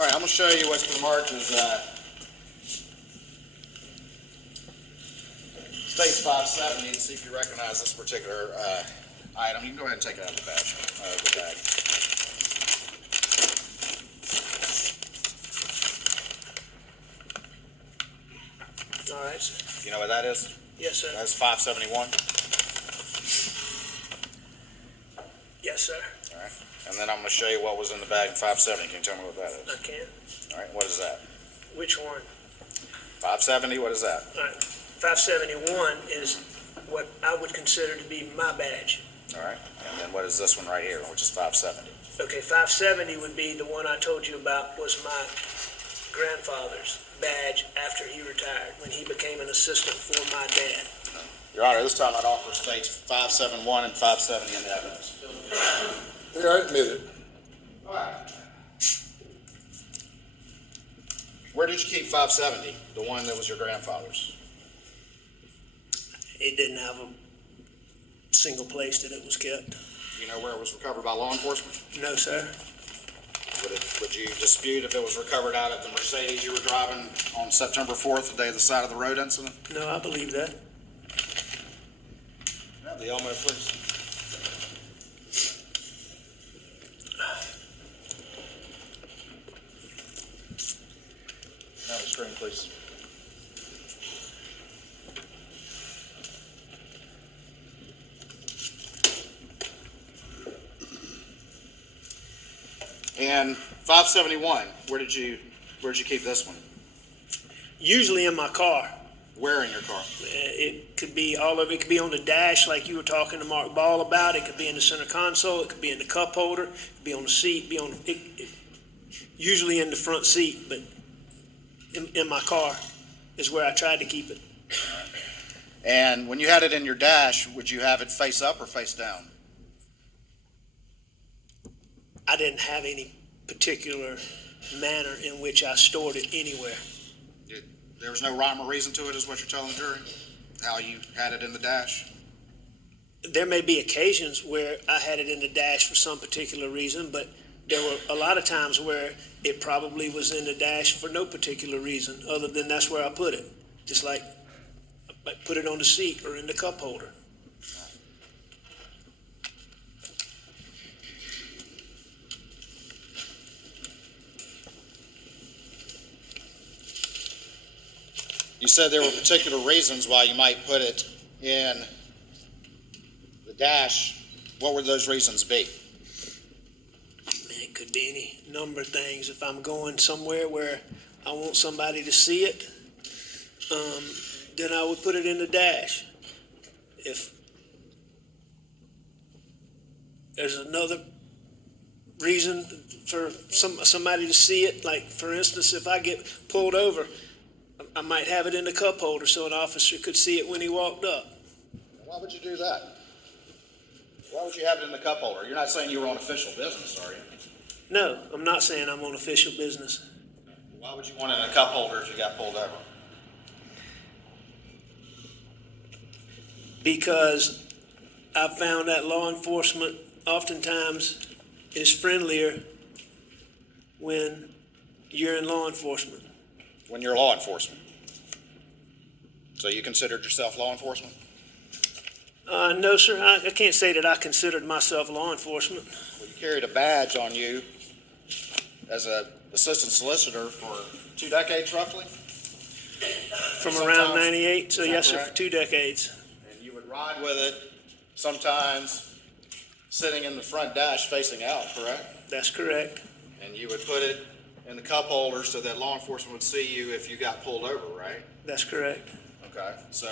All right, I'm going to show you what's been marked as States 570 and see if you recognize this particular item. You can go ahead and take it out of the badge, the bag. All right, sir. You know what that is? Yes, sir. That's 571. Yes, sir. All right. And then I'm going to show you what was in the bag in 570. Can you tell me what that is? I can. All right. What is that? Which one? 570. What is that? All right. 571 is what I would consider to be my badge. All right. And then what is this one right here, which is 570? Okay, 570 would be the one I told you about, was my grandfather's badge after he retired, when he became an assistant for my dad. Your Honor, this time I'd offer States 571 and 570 in the evidence. Yeah, I admit it. All right. Where did you keep 570, the one that was your grandfather's? It didn't have a single place that it was kept. You know where it was recovered by law enforcement? No, sir. Would you dispute if it was recovered out of the Mercedes you were driving on September 4th, the day of the side of the road incident? No, I believe that. Yeah, the element, please. Now the screen, please. And 571, where did you keep this one? Usually in my car. Where in your car? It could be all of it. Could be on the dash, like you were talking to Mark Ball about. It could be in the center console. It could be in the cup holder. It could be on the seat. Usually in the front seat, but in my car is where I tried to keep it. And when you had it in your dash, would you have it face up or face down? I didn't have any particular manner in which I stored it anywhere. There was no rhyme or reason to it, is what you're telling the jury? How you had it in the dash? There may be occasions where I had it in the dash for some particular reason, but there were a lot of times where it probably was in the dash for no particular reason other than that's where I put it. Just like I put it on the seat or in the cup holder. You said there were particular reasons why you might put it in the dash. What would those reasons be? It could be any number of things. If I'm going somewhere where I want somebody to see it, then I would put it in the dash. If there's another reason for somebody to see it, like for instance, if I get pulled over, I might have it in the cup holder so an officer could see it when he walked up. Why would you do that? Why would you have it in the cup holder? You're not saying you were on official business, are you? No, I'm not saying I'm on official business. Why would you want it in a cup holder if you got pulled over? Because I've found that law enforcement oftentimes is friendlier when you're in law enforcement. When you're law enforcement. So you considered yourself law enforcement? No, sir. I can't say that I considered myself law enforcement. Well, you carried a badge on you as an assistant solicitor for 2 decades, roughly? From Sometimes, around 98, so yes, sir, correct? for 2 decades. And you would ride with it, sometimes sitting in the front dash facing out, correct? That's correct. And you would put it in the cup holder so that law enforcement would see you if you got pulled over, right? That's correct. Okay, so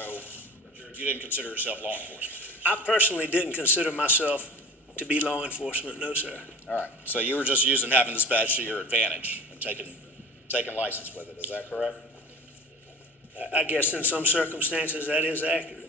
you didn't consider yourself law enforcement? I personally didn't consider myself to be law enforcement, no, sir. All right, so you were just using having this badge to your advantage and taking license with it, is that correct? I guess in some circumstances that is accurate.